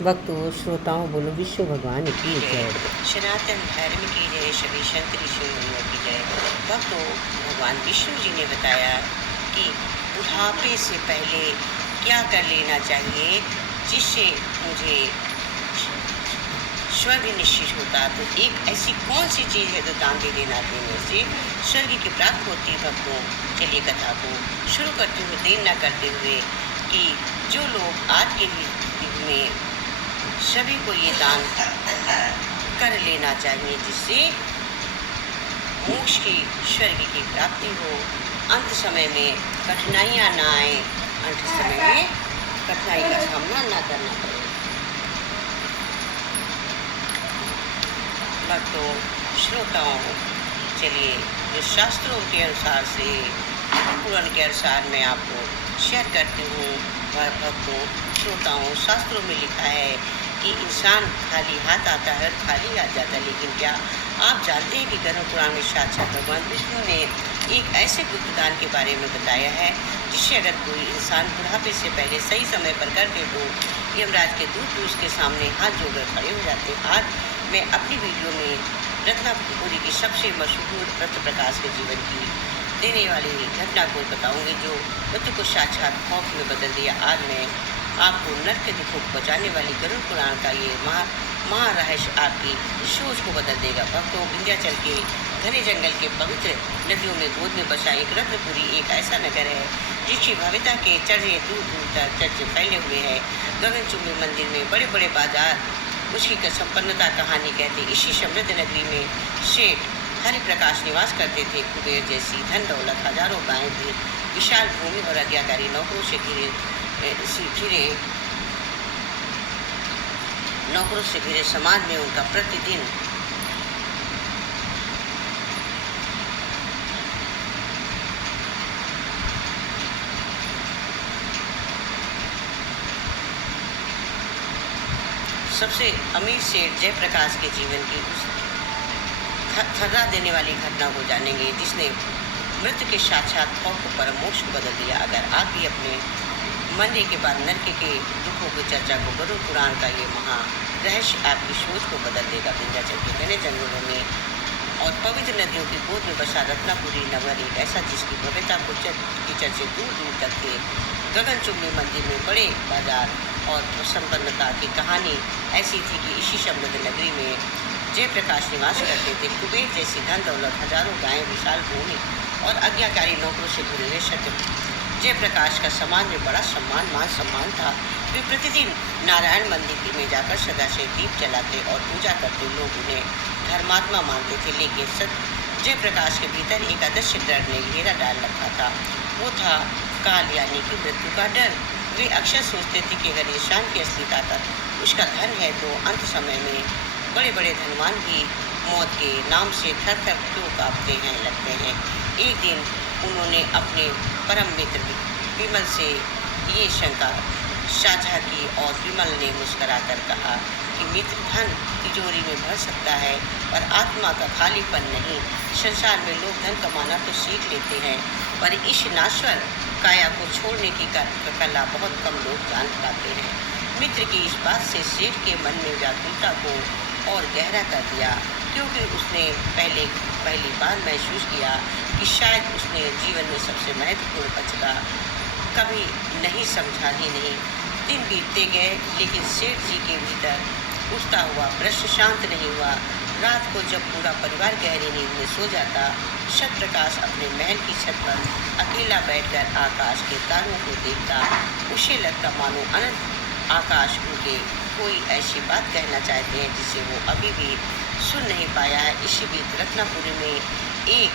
भक्तों श्रोताओं बोलो विश्व भगवान की जय। जय। सनातन धर्म की जय। सभी संत ऋषि मुनियों की जय। भक्तों, भगवान विष्णु जी ने बताया कि बुढ़ापे से पहले क्या कर लेना चाहिए जिससे मुझे स्वर्ग निश्चित होता। तो एक ऐसी कौन सी चीज़ है जो दान दे देना देने से स्वर्ग की प्राप्त होती। भक्तों, चलिए कथा को शुरू करते हुए देर न करते हुए कि जो लोग आज के युग में सभी को ये दान कर लेना चाहिए जिससे मोक्ष की स्वर्ग की प्राप्ति हो, अंत समय में कठिनाइयाँ ना आए, अंत समय में कठिनाई का सामना ना करना पड़े। भक्तों, श्रोताओं, चलिए जो शास्त्रों के अनुसार से पुराण के अनुसार मैं आपको शेयर करती हूँ। भक्तों, श्रोताओं, शास्त्रों में लिखा है कि इंसान खाली हाथ आता है और खाली आ जाता है, लेकिन क्या आप जानते हैं कि गरुड़ पुराण में साक्षात भगवान विष्णु ने एक ऐसे गुप्त दान के बारे में बताया है जिससे अगर कोई इंसान बुढ़ापे से पहले सही समय पर कर दे तो यमराज के दूत उसके सामने हाथ जोड़कर खड़े हो जाते। आज मैं अपनी वीडियो में रत्नापुरी की सबसे मशहूर रत्न प्रकाश के जीवन की देने वाली घटना को बताऊंगी जो मृत्यु को साक्षात खौफ में बदल दिया। आज मैं आपको नर्क के दुखों को बचाने वाली गरुड़ पुराण का ये महारहस्य आपकी सोच को बदल देगा। भक्तों, विंध्याचल के घने जंगल के पवित्र नदियों में गोद में बसा एक रत्नपुरी एक ऐसा नगर है जिसकी भव्यता के चर्चे दूर दूर तक चर्चे फैले हुए हैं। गगनचुंबी मंदिर में बड़े बड़े बाजार उसकी संपन्नता कहानी कहते। इसी समृद्ध नगरी में शेठ हरिप्रकाश निवास करते थे। कुबेर जैसी धन दौलत, हजारों गायें भी, विशाल भूमि और आज्ञाकारी नौकरों से घिरे समाज में उनका प्रतिदिन सबसे अमीर सेठ जयप्रकाश के जीवन की उस थर्रा देने वाली घटना को जानेंगे जिसने मृत्यु के साक्षात खौफ को परम मोक्ष को बदल दिया। अगर आप भी अपने मरने के बाद नरक के दुखों की चर्चा को गरुड़ पुराण का ये रहस्य आपकी सोच को बदल देगा। विंध्याचल के घने जंगलों में और पवित्र नदियों की गोद में बसा रत्नापुरी नगर एक ऐसा जिसकी भव्यता को की चर्चे दूर दूर तक थे। गगनचुंबी मंदिर में बड़े बाजार और संपन्नता की कहानी ऐसी थी कि इसी समृद्ध नगरी में जयप्रकाश निवास करते थे। कुबेर जैसी धन दौलत, हजारों गायें, विशाल भूमि और आज्ञाकारी नौकरों से घिरे हुए सत्य जयप्रकाश का समाज में बड़ा मान सम्मान था। वे प्रतिदिन नारायण मंदिर में जाकर सदा से दीप जलाते और पूजा करते। लोग उन्हें धर्मात्मा मानते थे, लेकिन सत्य जयप्रकाश के भीतर एक अदृश्य डर ने घेरा डाल रखा था। वो था काल यानी कि मृत्यु का डर। वे अक्सर सोचते थे कि अगर इंसान की असली ताकत उसका धन है तो अंत समय में बड़े बड़े धनवान भी मौत के नाम से थर थर क्यों कांपते हैं लगते हैं। एक दिन उन्होंने अपने परम मित्र विमल से ये शंका साझा की और विमल ने मुस्कुराकर कहा कि मित्र, धन तिजोरी में भर सकता है पर आत्मा का खालीपन नहीं। संसार में लोग धन कमाना तो सीख लेते हैं पर इस नाश्वर काया को छोड़ने की कला बहुत कम लोग जान पाते हैं। मित्र की इस बात से सेठ के मन में व्याकुलता को और गहरा कर दिया, क्योंकि उसने पहली बार महसूस किया कि शायद उसने जीवन में सबसे महत्वपूर्ण फैसला कभी नहीं समझा ही नहीं। दिन बीतते गए लेकिन सेठ जी के भीतर उठता हुआ प्रश्न शांत नहीं हुआ। रात को जब पूरा परिवार गहरी नींद में सो जाता, सत्यप्रकाश अपने महल की छत पर अकेला बैठकर आकाश के तारों को देखता। उसे लगता मानो अनंत आकाश उनके कोई ऐसी बात कहना चाहते हैं जिसे वो अभी भी सुन नहीं पाया है। इसी बीच रत्नापुरी में एक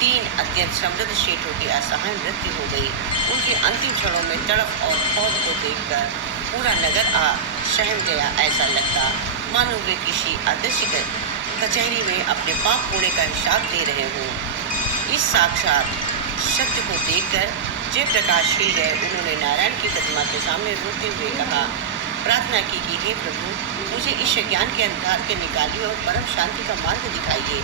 3 अत्यंत समृद्ध सेठों की असहाय मृत्यु हो गई। उनके अंतिम क्षणों में तड़प और खौफ को देखकर पूरा नगर सहम गया। ऐसा लगता मानो वे किसी अदृश्य कचहरी में अपने पाप पुण्य का हिसाब दे रहे हों। इस साक्षात सत्य को देखकर जयप्रकाश हिल गए। उन्होंने नारायण की प्रतिमा के सामने रोते हुए कहा, प्रार्थना की कि हे प्रभु, मुझे इस अज्ञान के अंधकार के निकालिए और परम शांति का मार्ग दिखाइए।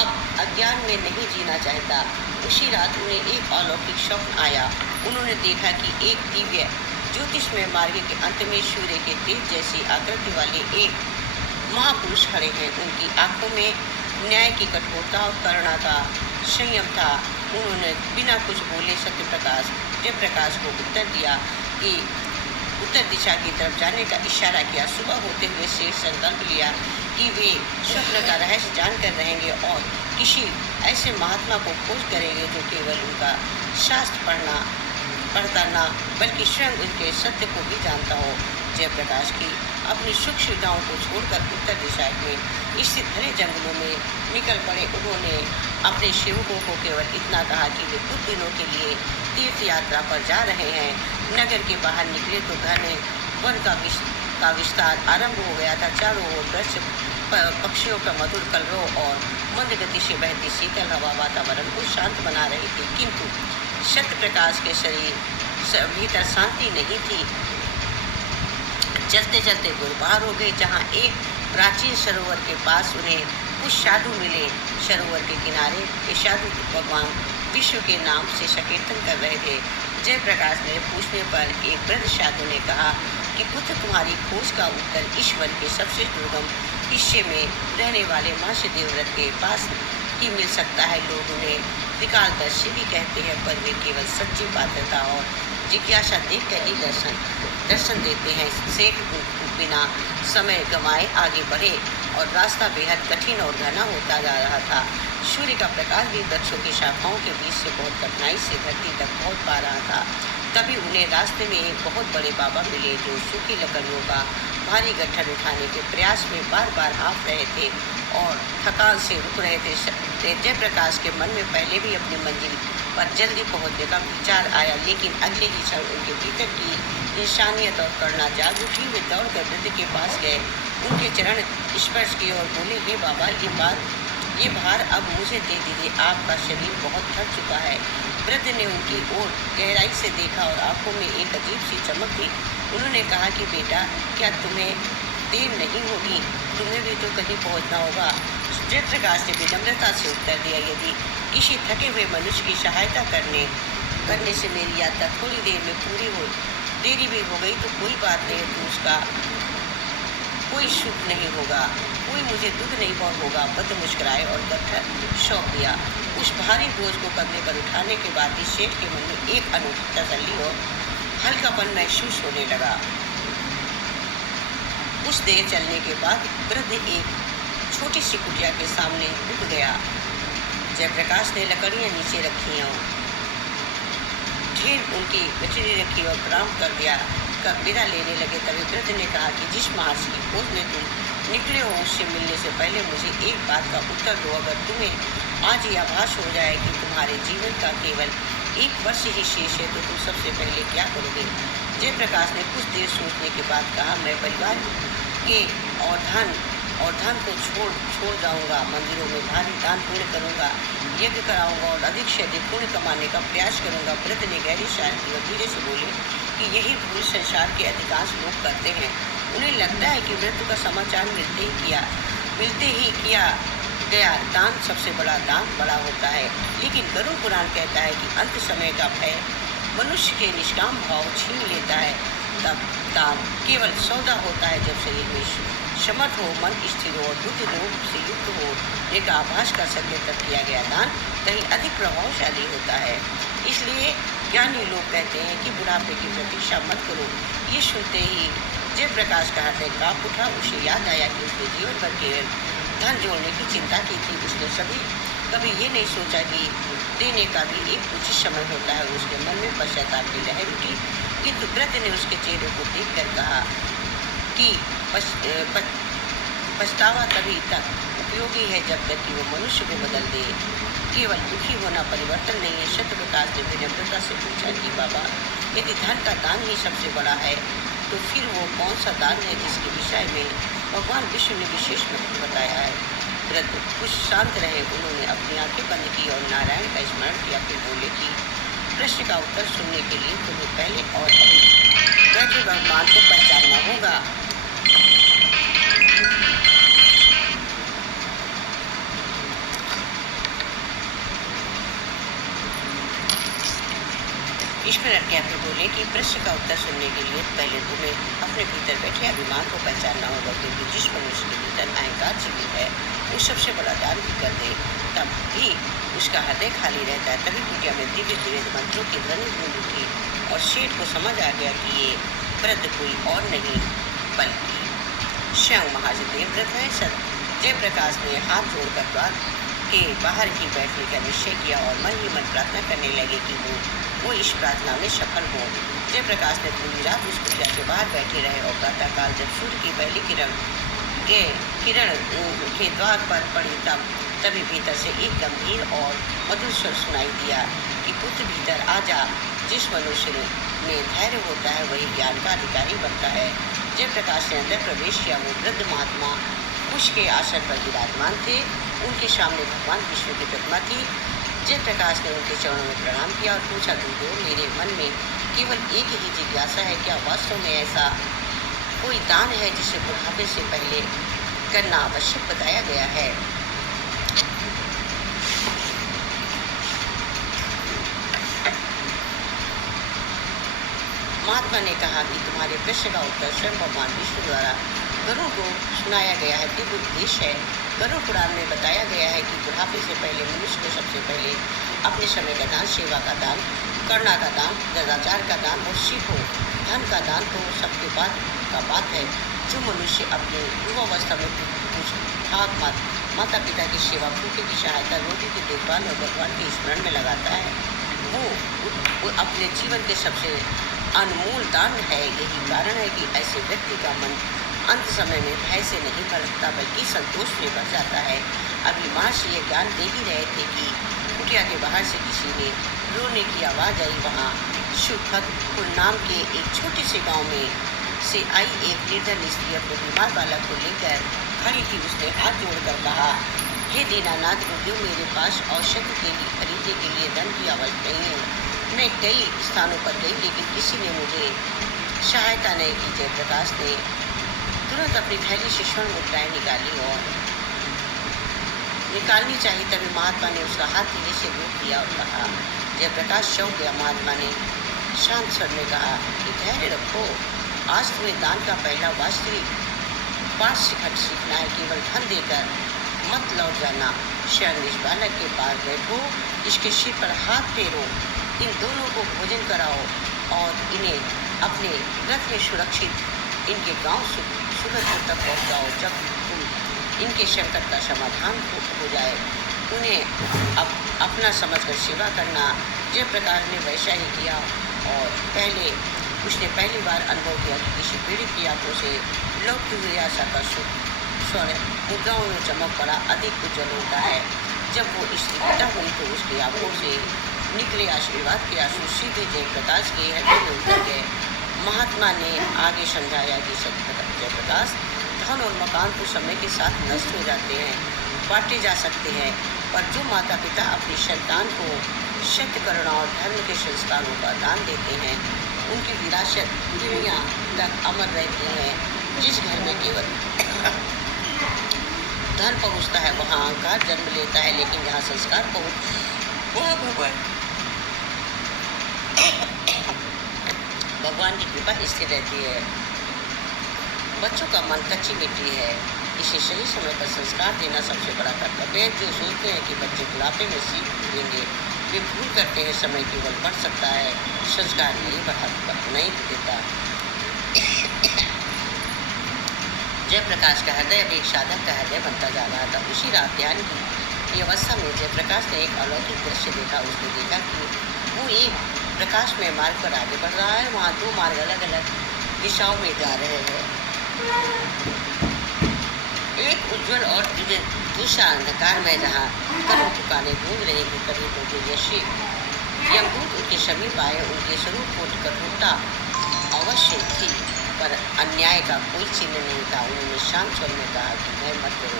अब अज्ञान में नहीं जीना चाहता। उसी रात उन्हें एक अलौकिक स्वप्न आया। उन्होंने देखा कि एक दिव्य ज्योतिषमय मार्ग के अंत में सूर्य के तेज जैसी आकृति वाले एक महापुरुष खड़े हैं। उनकी आंखों में न्याय की कठोरता और करुणा का संयम था। उन्होंने बिना कुछ बोले सत्यप्रकाश जयप्रकाश को उत्तर दिया कि उत्तर दिशा की तरफ जाने का इशारा किया। सुबह होते हुए शेष संकल्प लिया कि वे स्वप्न का रहस्य जानकर रहेंगे और किसी ऐसे महात्मा को खोज करेंगे जो केवल उनका शास्त्र पढ़ता ना बल्कि स्वयं उनके सत्य को भी जानता हो। जयप्रकाश की अपनी सुख सुविधाओं को छोड़कर उत्तर दिशा में स्थित घने जंगलों में निकल पड़े। उन्होंने अपने सेवकों को केवल इतना कहा कि वे कुछ दिनों के लिए तीर्थ यात्रा पर जा रहे हैं। नगर के बाहर निकले तो घने वन का विस्तार आरंभ हो गया था। चारों ओर वृक्ष, पक्षियों का मधुर कलरव और मंद गति से बहती शीतल हवा वातावरण को शांत बना रही थी, किंतु सत्य प्रकाश के शरीर भीतर शांति नहीं थी। चलते चलते गुरबार हो गए, जहाँ एक प्राचीन सरोवर के पास उन्हें कुछ साधु मिले। सरोवर के किनारे ये साधु भगवान विष्णु के नाम से संकीर्तन कर रहे थे। जयप्रकाश ने पूछने पर एक वृद्ध साधु ने कहा कि पुत्र, तुम्हारी खोज का उत्तर ईश्वर के सबसे दुर्गम हिस्से में रहने वाले महर्षि देवव्रत के पास ही मिल सकता है। लोग उन्हें त्रिकालदर्शी भी कहते हैं, पर वे केवल सच्ची पात्रता और जिज्ञासा देख कर ही दर्शन देते हैं। सेठ बिना समय गंवाए आगे बढ़े और रास्ता बेहद कठिन और घना होता जा रहा था। सूर्य का प्रकाश भी वृक्षों की शाखाओं के बीच से बहुत कठिनाई से धरती तक पहुंच पा रहा था। तभी उन्हें रास्ते में एक बहुत बड़े बाबा मिले, जो सूखी लकड़ियों का भारी गट्ठर उठाने के प्रयास में बार बार हाँफ रहे थे और थकान से रुक रहे थे। जयप्रकाश के मन में पहले भी अपनी मंजिल पर जल्दी पहुंचने का विचार आया, लेकिन अगले ही क्षण उनके भीतर की इंसानियत और करुणा जाग उठी। वे दौड़कर वृद्ध के पास गए, उनके चरण स्पर्श किए और बोले, हे बाबा, ये भार अब मुझे दे दीजिए, आपका शरीर बहुत थक चुका है। वृद्ध ने उनकी ओर गहराई से देखा और आंखों में एक अजीब सी चमक थी। उन्होंने कहा कि बेटा, क्या तुम्हें देर नहीं होगी? तुम्हें भी तो कहीं पहुंचना होगा। जयप्रकाश ने विनम्रता से उत्तर दिया, यदि किसी थके हुए मनुष्य की सहायता करने से मेरी यात्रा थोड़ी देर में पूरी हो देरी भी हो गई तो कोई बात नहीं, तो उसका कोई सुख नहीं होगा, कोई मुझे दुख नहीं होगा। वृद्ध मुस्कुराए और गट्ठर सौंप दिया। उस भारी बोझ को कंधे पर उठाने के बाद ही सेठ के मन में एक अनूठी तसल्ली और हल्कापन महसूस होने लगा। कुछ देर चलने के बाद वृद्ध एक छोटी सी कुटिया के सामने रुक गया। जयप्रकाश ने लकड़ियाँ नीचे रखी और ढेर उनकी कचरी रखी और प्रणाम कर दिया। कब विदा लेने लगे तभी वृद्ध ने कहा कि जिस महर्षि की खोज में तुम निकले हो, उससे मिलने से पहले मुझे एक बात का उत्तर दो। अगर तुम्हें आज ये आभास हो जाए कि तुम्हारे जीवन का केवल 1 वर्ष ही शेष है, तो तुम सबसे पहले क्या करोगे? जयप्रकाश ने कुछ देर सोचने के बाद कहा, मैं परिवार के और धन को छोड़ जाऊंगा, मंदिरों में भारी दान पुण्य करूंगा, यज्ञ कराऊंगा और अधिक से अधिक पुण्य कमाने का प्रयास करूंगा। वृद्ध ने गहरी सांस ली और धीरे से बोले कि यही भूल संसार के अधिकांश लोग करते हैं। उन्हें लगता है कि मृत्यु का समाचार मिलते ही किया गया दान सबसे बड़ा दान बड़ा होता है। लेकिन गरुड़ पुराण कहता है कि अंत समय का भय मनुष्य के निष्काम भाव छीन लेता है। तब दान केवल सौदा होता है जब शरीर में समर्थ हो, मन स्थिर हो और बुद्धि लोभ से युक्त हो, एक आभास कर सके, तब किया गया दान कहीं अधिक प्रभावशाली होता है। इसलिए ज्ञानी लोग कहते हैं कि बुढ़ापे की प्रतीक्षा मत करो। ये सुनते ही जयप्रकाश का हृदय कांप उठा। उसे याद आया कि उसने जीवन भर केवल धन जोड़ने की चिंता की थी। उसने कभी ये नहीं सोचा कि देने का भी एक उचित समय होता है। उसके मन में पश्चाताप की लहर उठी, किंतु वृद्ध ने उसके चेहरे को देख कर कहा कि पछतावा तभी तक उपयोगी है जब तक कि वो मनुष्य को बदल दे। केवल दुखी होना परिवर्तन नहीं है। सत्यप्रकाश ने विनम्रता से पूछा कि बाबा, यदि धन का दान ही सबसे बड़ा है, तो फिर वो कौन सा दान है जिसके विषय में भगवान विष्णु ने विशेष महत्व बताया है? वृद्ध कुछ शांत रहे। उन्होंने अपनी आंखें बंद की और नारायण का स्मरण किया। फिर बोले कि प्रश्न का उत्तर सुनने के लिए तुम्हें पहले और अभी बैठे भगवान को पहचानना होगा। इस मिनट आज्ञा फिर बोले कि प्रश्न का उत्तर सुनने के लिए पहले तुम्हें अपने भीतर बैठे अभिमान को पहचानना होगा, क्योंकि जिस मनुष्य के भीतर अहंकार जीवित है वो सबसे बड़ा दान भी कर दे तब भी उसका हृदय खाली रहता है। तभी कुटिया में दिव्य दिव्य मंत्रों की ध्वनि गूंज उठी और सेठ को समझ आ गया कि ये व्रत कोई और नहीं बल्कि स्वयं महादेव व्रत है। जयप्रकाश ने हाथ जोड़कर द्वार के बाहर ही बैठने का निश्चय किया और मन ही मन प्रार्थना करने लगे कि वो इस प्रार्थना में सफल हो। जयप्रकाश ने पूरी रात उस कुटिया के बाहर बैठे रहे और प्रातःकाल जब सूर्य की पहली किरण के द्वार पर पड़ी तभी भीतर से एक गंभीर और मधुर स्वर सुनाई दिया कि पुत्र भीतर आ जा। जिस मनुष्य में धैर्य होता है वही ज्ञान का अधिकारी बनता है। जयप्रकाश ने अंदर प्रवेश किया। वो वृद्ध महात्मा कुश के आसन पर विराजमान थे। उनके सामने भगवान विष्णु की प्रतिमा थी। जयप्रकाश ने उनके चरणों में प्रणाम किया और पूछा, दूधो, मेरे मन में केवल एक ही जिज्ञासा है, क्या वास्तव में ऐसा कोई दान है जिसे बुढ़ापे से पहले करना आवश्यक बताया गया है? महात्मा ने कहा कि तुम्हारे प्रश्न का उत्तर स्वयं भगवान विष्णु द्वारा गरुड़ को सुनाया गया है। दिव्य उपदेश है। गरुड़ पुराण में बताया गया है कि बुढ़ापे से पहले मनुष्य को सबसे पहले अपने समय का दान, सेवा का दान, करुणा का दान, सदाचार का दान और सीखो। धन का दान तो सबके बाद का बात है। जो मनुष्य अपने युवावस्था में माता पिता की सेवा, भूखे की सहायता, रोगी की देखभाल और भगवान के स्मरण में लगाता है वो अपने जीवन के सबसे अनमोल दान है। यही कारण है कि ऐसे व्यक्ति का मन अंत समय में भय से नहीं भरता बल्कि संतोष में भर जाता है। अभी महर्षि ये ज्ञान दे ही रहे थे कि कुटिया के बाहर से किसी ने रोने की आवाज़ आई। वहाँ शुभपुर नाम के एक छोटे से गांव में से आई एक निर्धन स्त्री अपने बीमार बालक को लेकर खड़ी थी। उसने हाथ जोड़कर कहा, हे दीनानाथ गुरुदेव, मेरे पास औषधि के लिए खरीदने के लिए धन की आवश्यकता नहीं है। मैं कई स्थानों पर गई लेकिन किसी ने मुझे सहायता नहीं की। जयप्रकाश ने तुरंत अपनी थैली से स्वर्ण मुद्राएं निकालनी चाहिए। तभी महात्मा ने उसका हाथ धीरे से रोक दिया और कहा। जयप्रकाश चौंक गया। महात्मा ने शांत स्वर में कहा कि धैर्य रखो, आज तुम्हें दान का पहला वास्तविक पाठ सीखना है। केवल धन देकर मत लौट जाना। स्वयं इस बालक के पास बैठो, इसके सिर पर हाथ फेरो, इन दोनों को भोजन कराओ और इन्हें अपने रथ में सुरक्षित इनके गांव सुरक्षित तक पहुँचाओ। जब तुम इनके संकट का समाधान हो जाए उन्हें अपना समझकर सेवा करना। जयप्रकाश ने वैसा ही किया और उसने पहली बार अनुभव किया कि किसी पीड़ित की आंखों से लौटती हुई आशा का स्वर्ण मुद्राओं में चमक पड़ा अधिक उज्जवल होता है। जब वो स्थिरता हुई तो उसकी आंखों से निकले आशीर्वाद के आंसू सीधे जयप्रकाश के हृदय में उतर गए। महात्मा ने आगे समझाया कि जयप्रकाश, धन और मकान तो समय के साथ नष्ट हो जाते हैं, बांटे जा सकते हैं, पर जो माता पिता अपनी संतान को सत्य, करुणा और धर्म के संस्कारों का दान देते हैं उनकी विरासत दुनिया तक अमर रहती है। जिस घर में केवल धन पहुँचता है वहाँ अहंकार जन्म लेता है, लेकिन जहाँ संस्कार वहाँ भगवान की कृपा स्थिर रहती है। बच्चों का मन कच्ची मिट्टी है, इसे सही समय पर संस्कार देना सबसे बड़ा कर्तव्य है। जो सोचते हैं कि बच्चे बुढ़ापे में सीख देंगे वे भूल करते हैं। समय केवल बढ़ सकता है, संस्कार नहीं देता। जयप्रकाश का हृदय अब एक साधक का हृदय बनता जा रहा था। उसी रात ध्यान की अवस्था में जयप्रकाश ने एक अलौकिक दृश्य देखा। उसने देखा कि वो एक प्रकाश में मार्ग पर आगे बढ़ रहा है। वहाँ दो मार्ग अलग अलग दिशाओं में जा रहे हैं, एक उज्जवल और दिव्य, दूसरा अंधकार में जहाँ करों दुकानें गूंज रही थी। कभी तो यशी यमदूत उनके समीप आए। उनके स्वरूप को कठोरता अवश्य थी पर अन्याय का कोई चिन्ह नहीं था। उन्होंने शांत स्वर में कहा कि मैं मत करो,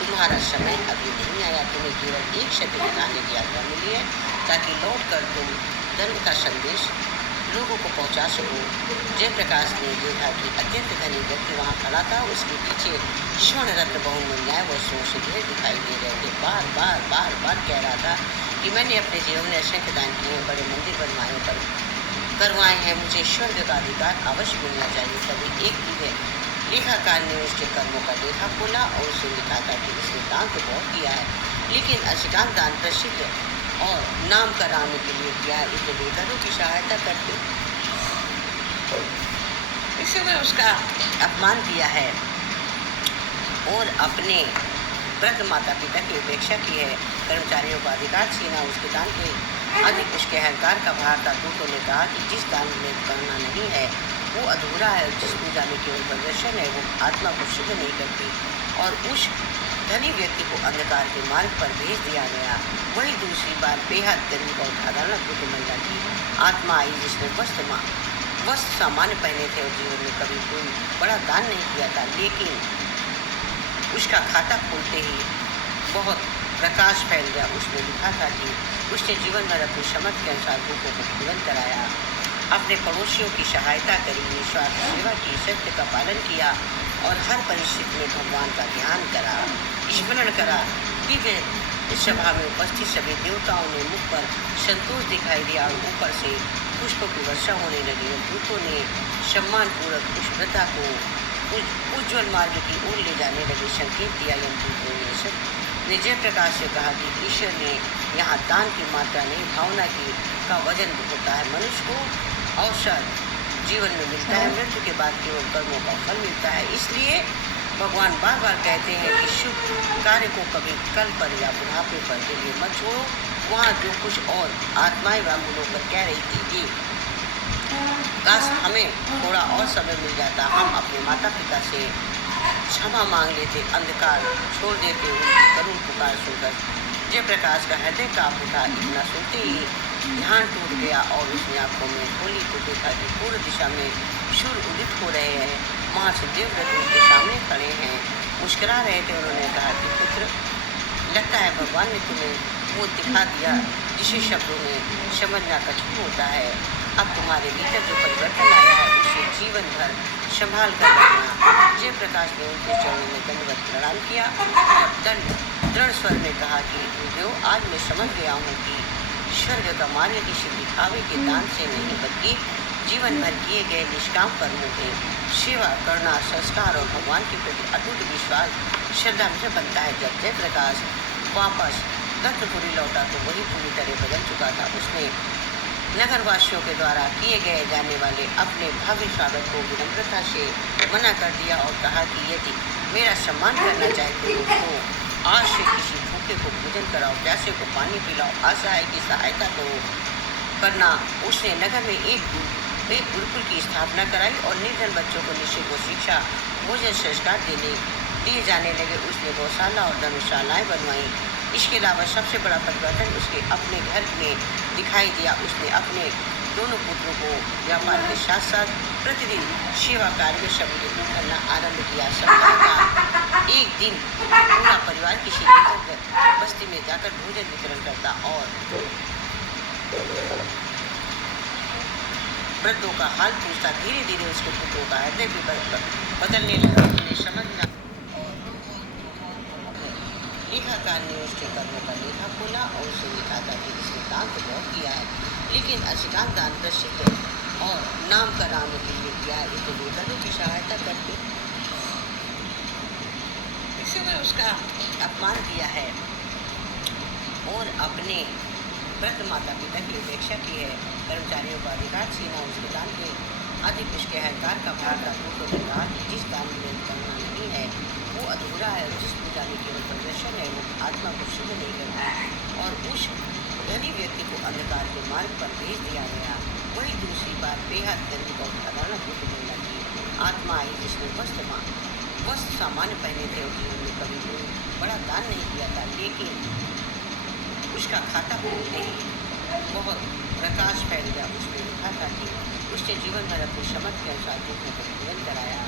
तुम्हारा समय अभी नहीं आया। तुम्हें केवल एक शब्द बताने की आज्ञा मिली है ताकि लौट कर तुम धर्म का संदेश लोगों को पहुंचा सको। जयप्रकाश ने देखा कि अत्यंत धनी व्यक्ति वहाँ खड़ा था। उसके पीछे स्वर्ण रत्न बहुमूल्य वस्तुओं से ढेर दिखाई दे रहे थे। बार बार कह रहा था कि मैंने अपने जीवन में असंख्य दान किए, बड़े मंदिर बनवाए, पर करवाए हैं, मुझे स्वर्ग का अधिकार अवश्य मिलना चाहिए। तभी एक दिव्य लेखाकार ने उसके कर्मों का लेखा खोला और उसे लिखा था कि इसने दान तो बहुत किया है, लेकिन अधिकांश दान प्रसिद्ध और नाम कराने के लिए किया है, इसलिए बेघरों की सहायता करके इसने उसका अपमान किया है और अपने वृद्ध माता पिता की उपेक्षा की है। कर्मचारियों का अधिकार छीना उसके दान के अधिक उसके अहंकार का भार था। दूतों ने कहा कि जिस दान में करना नहीं है वो अधूरा है, जिस पूजा में केवल प्रदर्शन है वो आत्मा को शुद्ध नहीं करती। और उस धनी व्यक्ति को अंधकार के मार्ग पर भेज दिया गया। वही दूसरी बार बेहद गरीब और साधारण दुख महिला की आत्मा आई, जिसने वस्त्र सामान्य पहने थे और जीवन में कभी कोई बड़ा दान नहीं किया था, लेकिन उसका खाता खोलते ही बहुत प्रकाश फैल गया। उसमें लिखा था कि उसने जीवन भर अपनी समझ के अनुसार भूखों को भोजन कराया, अपने पड़ोसियों की सहायता करी, निस्वार्थ सेवा की, सत्य का पालन किया और हर परिस्थिति में भगवान का ध्यान करा, स्मरण करा। दिव्य सभा में उपस्थित सभी देवताओं ने मुख पर संतोष दिखाई दिया और ऊपर से पुष्पों की वर्षा होने लगी। दूतों ने सम्मानपूर्वक उस वृद्धा को उज्ज्वल मार्ग की ओर ले जाने लगे। संकेत दिया। यमदूतों ने जय प्रकाश से कहा कि ईश्वर ने यहाँ दान की मात्रा नहीं, भावना की का वजन होता है। मनुष्य को अवसर जीवन में मिलता है, मृत्यु के बाद केवल कर्मों का फल मिलता है। इसलिए भगवान बार बार कहते हैं कि शुभ कार्य को कभी कल पर या बुढ़ापे पर के लिए मत छोड़ो। वहाँ जो कुछ और आत्माएं व्याकुल होकर कह रही थी कि काश हमें थोड़ा और समय मिल जाता, हम अपने माता पिता से क्षमा मांग लेते, अंधकार छोड़ देते। उनकी करुण पुकार सुनकर जयप्रकाश का हृदय कांप उठा। इतना सुनते ही ध्यान टूट गया और उसने आंखों में खोली तो देखा कि पूर्व दिशा में सूर्य उदित हो रहे हैं। वहाँ से देवव्रत उनके सामने खड़े हैं, मुस्कुरा रहे थे। उन्होंने कहा कि पुत्र, लगता है भगवान ने तुम्हें वो दिखा दिया जिसे शब्दों में समझना कठिन होता है। अब तुम्हारे भीतर जो परिवर्तन आया है उसे जीवन भर संभाल कर रखना। जयप्रकाश ने उनके चरणों में दंडवत प्रणाम किया और दृढ़ स्वर में कहा कि गुरुदेव, आज मैं समझ गया हूँ कि स्वर्ग का मार्ग किसी दिखावे के दान से नहीं, बल्कि जीवन भर किए गए निष्काम कर्मों के सेवा करना, संस्कार और भगवान के प्रति अटूट विश्वास श्रद्धा में बनता है। जब जयप्रकाश वापस दत्तपुरी लौटा तो वही पूरी तरह बदल चुका था। उसने नगरवासियों के द्वारा किए गए जाने वाले अपने भव्य स्वागत को विनम्रता से मना कर दिया और कहा कि यदि मेरा सम्मान करना चाहते हो तो आज से किसी भूखे को भोजन कराओ, प्यासे को पानी पिलाओ, असहाय की सहायता करो करना। उसने नगर में एक गुरुकुल की स्थापना कराई और निर्धन बच्चों को निःशुल्क को शिक्षा, भोजन, संस्कार दिए जाने लगे। उसने गौशाला और धर्मशालाएँ बनवाई। इसके अलावा सबसे बड़ा परिवर्तन उसके अपने घर में दिखाई दिया। उसने अपने दोनों पुत्रों को व्यापार के साथ साथ प्रतिदिन सेवा कार्य में सम्मिलित करना आरंभ किया। सप्ताह का एक दिन पूरा परिवार किसी बस्ती में जाकर भोजन वितरण करता और वृद्धों का हाल पूछता। धीरे धीरे उसके पुत्रों का हृदय भी बदलने लगा। उन्हें समझना लेखाकार ने उसके कर्मों का लेखा खोला और उसे लिखा था कि इसने दान तो बहुत किया है, लेकिन अधिकांश दान प्रसिद्ध और नाम कराने के लिए किया है, इसलिए बेघरों की सहायता करके इसने उसका अपमान किया है और अपने वृद्ध माता पिता की उपेक्षा की है। कर्मचारियों का अधिकार छीना उसके दान के अधिक उसके अहंकार का भार था। दूतों ने कहा कि जिस दान में करना नहीं है वो अधूरा है, जिस पूजा में केवल प्रदर्शन है वो आत्मा को शुद्ध नहीं करता। और उस धनी व्यक्ति को अंधकार के मार्ग पर भेज दिया गया। वही दूसरी बार बेहद गरीब और साधारण दुख महिला की आत्मा आई, जिसने वस्त्र सामान्य पहने थे और जीवन में कभी कोई बड़ा दान नहीं किया था, लेकिन उसका खाता खोलते ही बहुत प्रकाश फैल गया। उसमें लिखा था कि उसने जीवन भर अपनी समझ के अनुसार भूखों को भोजन कराया,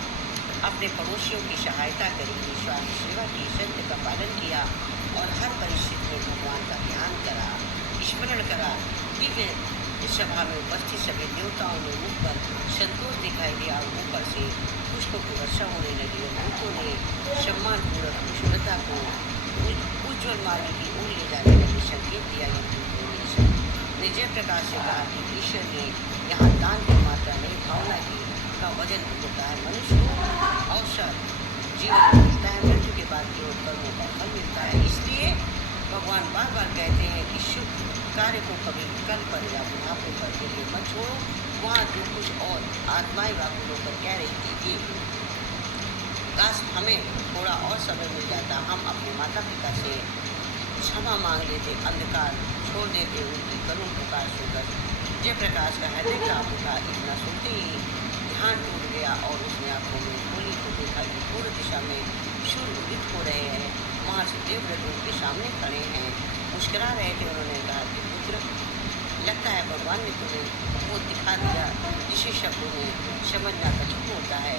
अपने पड़ोसियों की सहायता करी, निस्वार्थ सेवा की, सत्य का पालन किया और हर परिस्थिति में भगवान का ध्यान करा, स्मरण करा। दिव्य सभा में उपस्थित सभी देवताओं ने मुख पर संतोष दिखाई दिया और ऊपर से पुष्पों की वर्षा होने लगी। दूतों ने सम्मानपूर्वक उस वृद्धा को उज्ज्वल मार्ग की ओर ले जाने लगे। संकेत दिया। यमदूतों उन्होंने जयप्रकाश से कहा कि ईश्वर ने यहाँ दान की मात्रा नहीं, भावना की का वजन होता है। मनुष्य को अवसर जीवन मिलता है, मृत्यु के बाद केवल कर्मों का फल मिलता है। इसलिए भगवान बार बार कहते हैं कि शुभ कार्य को कभी कल पर या बुढ़ापे पर के लिए मत छोड़ो। वहाँ जो कुछ और आत्माएं वाकुलों पर कह रही थी कि काश हमें थोड़ा और समय मिल जाता, हम अपने माता पिता से क्षमा मांग लेते, अंधकार छोड़ देते, उनकी करुण पुकार सुनकर जयप्रकाश का हृदय कांप उठा। इतना सुनते ही ध्यान टूट गया और उसने आंखों में खोली तो देखा कि पूर्व दिशा में सूर्य उदित हो रहे हैं। महर्षि देवव्रत उनके सामने खड़े हैं, मुस्कुरा रहे थे। उन्होंने कहा कि पुत्र, लगता है भगवान ने तुम्हें वो दिखा दिया जिसे शब्दों में समझना कठिन होता है।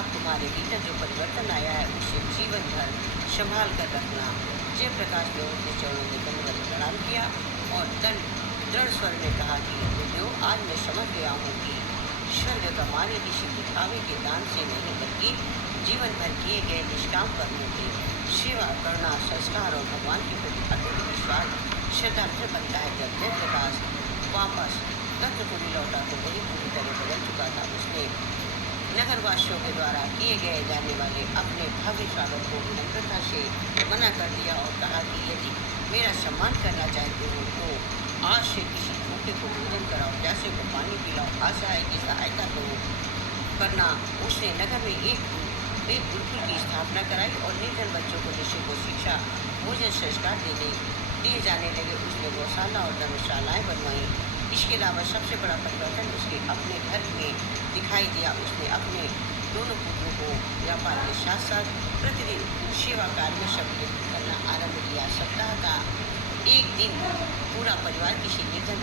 अब तुम्हारे भीतर जो परिवर्तन आया है उसे जीवन भर संभाल कर रखना। जयप्रकाश ने उनके चरणों में दंडवत प्रणाम किया और दृढ़ स्वर में कहा कि गुरुदेव, आज मैं समझ गया हूँ कि स्वर्ग का मार्ग किसी दिखावे के दान से नहीं, बल्कि जीवन भर किए गए निष्काम कर्मों की सेवा करना, संस्कार और भगवान के प्रति अटूट विश्वास श्रद्धा फिर बनता है। जब जयप्रकाश वापस दत्तपुरी लौटा तो वही पूरी तरह बदल चुका था। उसने नगरवासियों के द्वारा किए गए जाने वाले अपने भव्य स्वागत को विनम्रता से मना कर दिया और कहा कि यदि मेरा सम्मान करना चाहते हो तो आज से किसी भूखे को भोजन कराओ, प्यासे को पानी पिलाओ, असहाय की सहायता करो करना। उसने नगर में एक गुरुकुल की स्थापना कराई और निर्धन बच्चों को निःशुल्क को शिक्षा, भोजन, संस्कार दिए जाने लगे। उसने गौशाला और धर्मशालाएँ बनवाई। इसके अलावा सबसे बड़ा परिवर्तन उसके अपने घर में दिखाई दिया। उसने अपने दोनों पुत्रों को व्यापार के साथ साथ प्रतिदिन सेवा कार्य में सम्मिलित करना आरंभ किया। सप्ताह का एक दिन पूरा परिवार किसी निर्धन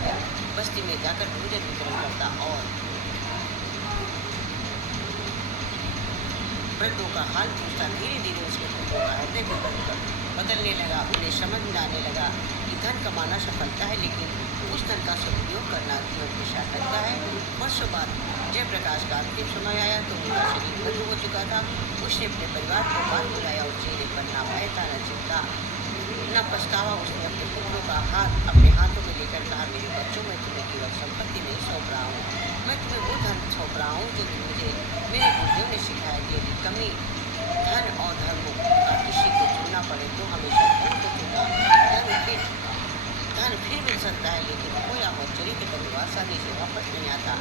बस्ती में जाकर भोजन वितरण करता और वृद्धों का हाल पूछता। धीरे धीरे उसके पुत्रों का हृदय बदलने लगा। उन्हें समझ में आने लगा कि धन कमाना सफलता है, लेकिन उस धन का सदुपयोग करना जीवन के साथ लगता है। वर्षों बाद जयप्रकाश का अंतिम समय आया तो उनका शरीर मृत्यु हो चुका था। उसने अपने परिवार को बाहर बुलाया और चेहरे पर ना भय था, न चिंता, न पछतावा। उसने अपने पुत्रों का हाथ अपने हाथों में लेकर कहा, मेरे बच्चों, मैं तुम्हें केवल संपत्ति नहीं सौंप रहा हूँ, मैं तुम्हें वो धन सौंप रहा हूँ जो मुझे मेरे गुरुदेव ने सिखाया कि यदि कमी धन और धर्म का किसी को चुनना पड़े तो हमेशा धन को चुनना। धन फिर मिल सकता है, लेकिन खोया हुआ चरित्र कभी आसानी से वापस नहीं आता।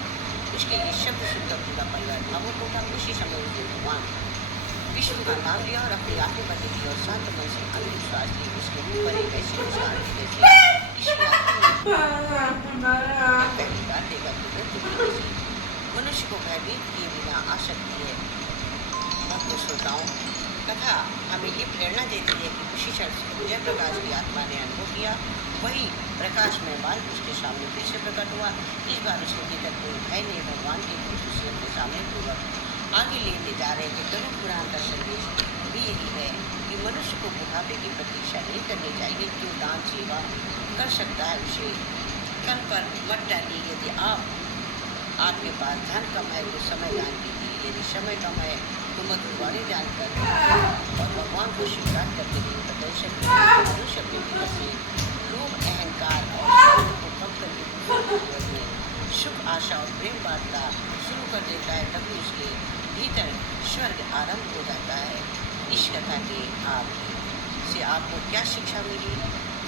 उसके ये शब्द सुनकर पूरा परिवार भावुक होगा। उसी समय उसने भगवान विष्णु का नाम लिया और अपनी आंखें बंद की और शांत मन से अंतिम श्वास ली। उसके मुंह पर एक ऐसी मुस्कान थी जैसे पहली बार देखा तो मृत्यु की किसी मनुष्य को भयभीत किए बिना आ सकती है। भक्त श्रोताओं, कथा हमें ये प्रेरणा देती है कि उसी क्षण जयप्रकाश की आत्मा ने अनुभव किया, वही प्रकाश में बाल उसके सामने फिर से प्रकट हुआ। इस बार उसके भीतर कोई भय नहीं। भगवान के दूत उसे अपने सामने पूर्वक आगे लेते जा रहे थे। गरुड़ पुराण का संदेश भी यही है कि मनुष्य को बुढ़ापे की प्रतीक्षा नहीं करनी चाहिए। जो दान सेवा कर सकता है उसे कल पर मत डालिए। यदि आपके पास धन कम है तो समय दान कीजिए, यदि समय कम है तो मधुरवाणी दान कर और भगवान को स्वीकार करके दिन प्रदर्शन मनुष्य अपने भीतर से लोभ, अहंकार और को कम करके सुख, आशा और प्रेम बांटना शुरू कर देता है। तभी उसके भीतर स्वर्ग आरंभ हो जाता है। इस कथा के से आपको क्या शिक्षा मिली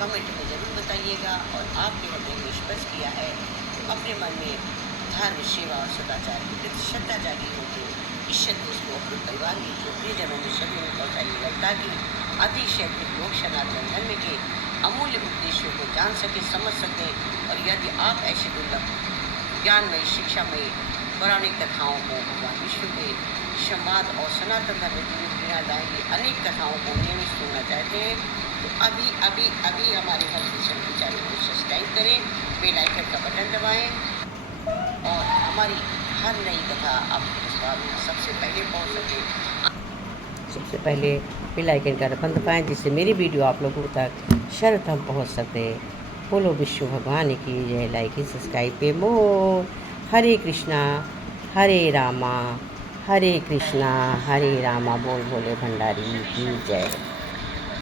कमेंट में ज़रूर बताइएगा। और आपके हृदय में स्पर्श किया है तो अपने मन में धर्म, सेवा और सदाचार की प्रति श्रद्धा जागी हो तो इस संदेश को अपने परिवार में जो प्रियजनों में सभी में पहुँचाइएगा ताकि अधिक से अधिक लोग सनातन धर्म के अमूल्य उपदेशों को जान सके, समझ सकें। और यदि आप ऐसे दुर्लभ ज्ञानमयी, शिक्षामयी पौराणिक कथाओं को, भगवान विष्णु के संवाद और सनातन धर्म की प्रेरणादायी की अनेक कथाओं को नियमित सुनना चाहते हैं तो अभी हमारे हर मिशन के चैनल को सब्सक्राइब करें, बेल आइकन का बटन दबाएं और हमारी हर नई कथा आपके पास सबसे पहले पहुंच सके। सबसे पहले बेल आइकन का बटन दबाएं जिससे मेरी वीडियो आप लोगों तक सर्वप्रथम पहुंच सके। बोलो विष्णु भगवान की जय। लाइक सब्सक्राइब पे मोर। हरे कृष्णा हरे रामा हरे कृष्णा हरे रामा। बोल भोले भंडारी की जय।